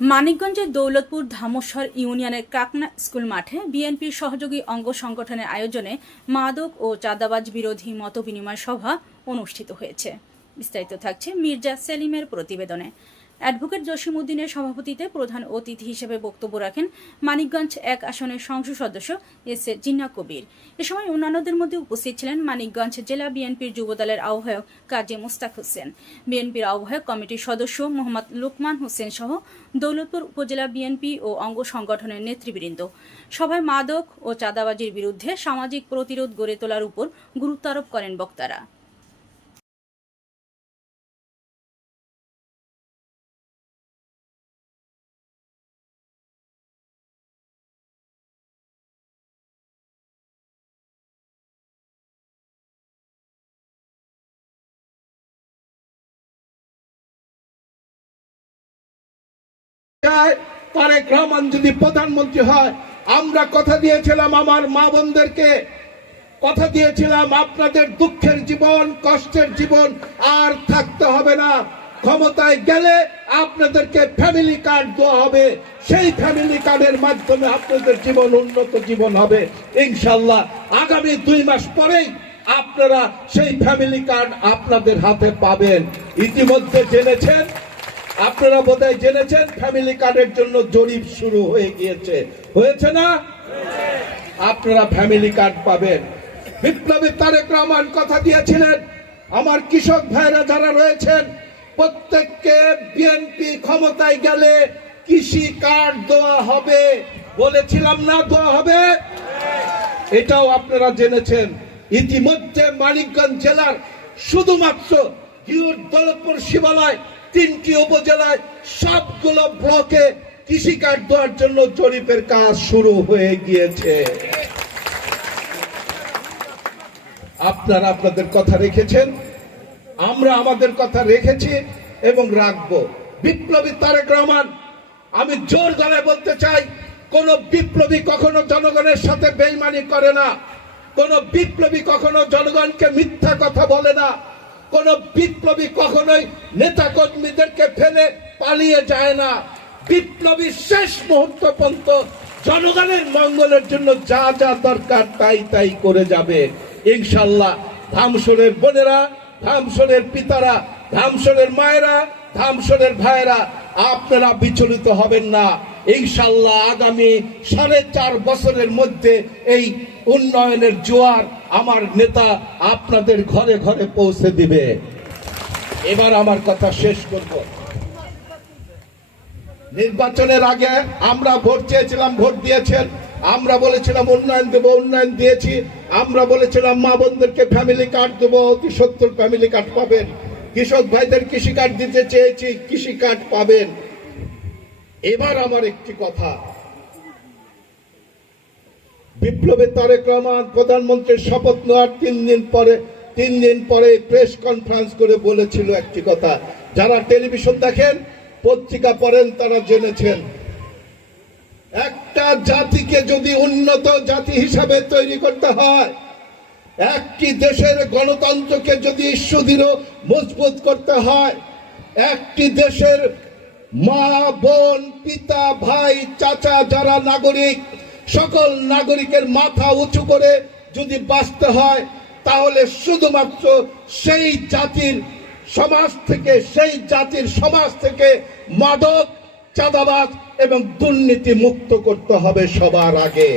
মানিকগঞ্জের দৌলতপুর ধামস্বর ইউনিয়নের কাকনা স্কুল মাঠে বিএনপির সহযোগী অঙ্গ সংগঠনের আয়োজনে মাদক ও চাঁদাবাজ বিরোধী মতবিনিময় সভা অনুষ্ঠিত হয়েছে। বিস্তারিত থাকছে মির্জা সেলিমের প্রতিবেদনে। অ্যাডভোকেট জসিমউদ্দিনের সভাপতিত্বে প্রধান অতিথি হিসেবে বক্তব্য রাখেন মানিকগঞ্জ ১ আসনের সংসদ সদস্য এস এ জিন্না কবির। এ সময় অন্যান্যদের মধ্যে উপস্থিত ছিলেন মানিকগঞ্জ জেলা বিএনপির যুবদলের আহ্বায়ক কাজী মুস্তাক হোসেন, বিএনপির আহ্বায়ক কমিটির সদস্য মোহাম্মদ লুকমান হোসেন সহ দৌলতপুর উপজেলা বিএনপি ও অঙ্গ সংগঠনের নেতৃবৃন্দ। সভায় মাদক ও চাঁদাবাজির বিরুদ্ধে সামাজিক প্রতিরোধ গড়ে তোলার উপর গুরুত্ব আরোপ করেন বক্তারা। তারেক রহমান যদি প্রধানমন্ত্রী হয়, আমরা কথা দিয়েছিলাম আমার মা বোনদেরকে, কথা দিয়েছিলাম আপনাদের দুঃখের জীবন, কষ্টের জীবন আর থাকতে হবে না। ক্ষমতায় গেলে আপনাদেরকে ফ্যামিলি কার্ড দেওয়া হবে, সেই ফ্যামিলি কার্ডের মাধ্যমে আপনাদের জীবন উন্নত জীবন হবে ইনশাল্লাহ। আগামী 2 মাস পরেই আপনারা সেই ফ্যামিলি কার্ড আপনাদের হাতে পাবেন। ইতিমধ্যে জেনেছেন, আপনারা বোধহয় জেনেছেন ফ্যামিলি কার্ডের জন্য জরিপ শুরু হয়ে গিয়েছে, হয়েছে না? আপনারা ফ্যামিলি কার্ড পাবেন। বিপ্লবী তারেক রহমান কথা দিয়েছিলেন আমার কৃষক ভাইরা যারা রয়েছেন প্রত্যেককে বিএনপি ক্ষমতায় গেলে কৃষি কার্ড দেওয়া হবে, বলেছিলাম না দেওয়া হবে? এটাও আপনারা জেনেছেন। ইতিমধ্যে মানিকগঞ্জ জেলার শুধুমাত্র দৌলতপুর শিবালয় 3টি উপজেলায় সবগুলো ব্লকে কৃষি কার্ড দেওয়ার জন্য জরিপের কাজ শুরু হয়ে গিয়েছে। আপনারা আপনাদের কথা রেখেছেন, আমরা আমাদের কথা রেখেছি এবং রাখবো। বিপ্লবী তারেক রহমান, আমি জোর গলায় বলতে চাই, কোন বিপ্লবী কখনো জনগণের সাথে বেইমানি করে না, কোন বিপ্লবী কখনো জনগণকে মিথ্যা কথা বলে না, কোন বিপ্লবী কখনোই নেতা কর্মীদেরকে ফেলে পালিয়ে যায় না। বিপ্লবী শেষ মুহূর্ত পর্যন্ত জনগণের মঙ্গলের জন্য যা যা দরকার তাই তাই করে যাবে ইনশাল্লাহ। ধামসরের বোনেরা, ধামসরের পিতারা, ধামসরের মায়েরা, ধামসরের ভাইয়েরা, আপনারা বিচলিত হবেন না ইনশাল্লাহ। আগামী 4.5 বছরের মধ্যে এই উন্নয়নের জোয়ার আমার নেতা আপনাদের ঘরে ঘরে পৌঁছে দিবে। এবার আমার কথা শেষ করব। নির্বাচনের আগে আমরা ভোট চেয়েছিলাম, ভোট দিয়েছেন। আমরা বলেছিলাম উন্নয়ন দেব, উন্নয়ন দিয়েছি। আমরা বলেছিলাম মা বোনদেরকে ফ্যামিলি কার্ড দেবো, অতি সত্তর ফ্যামিলি কার্ড পাবেন। কৃষক ভাইদের কৃষি কার্ড দিতে চেয়েছি, কৃষি কার্ড পাবেন। এবার আমার একটি কথা, বিপ্লবী তারেক রহমান প্রধানমন্ত্রীর শপথ নেওয়ার 3 দিন পরে প্রেস কনফারেন্স করে বলেছিল একটি কথা। যারা টেলিভিশন দেখেন, পত্রিকা পড়েন, তারা জেনেছেন, একটা জাতিকে যদি উন্নত জাতি হিসাবে তৈরি করতে হয়, একটি দেশের গণতন্ত্রকে যদি সুদৃঢ় মজবুত করতে হয়, একটি দেশের মা বোন পিতা ভাই চাচা যারা নাগরিক, সকল নাগরিকের মাথা উঁচু করে যদি বাঁচতে হয়, তাহলে শুধুমাত্র সেই জাতির সমাজ থেকে মাদক, চাঁদাবাজ এবং দুর্নীতি মুক্ত করতে হবে সবার আগে।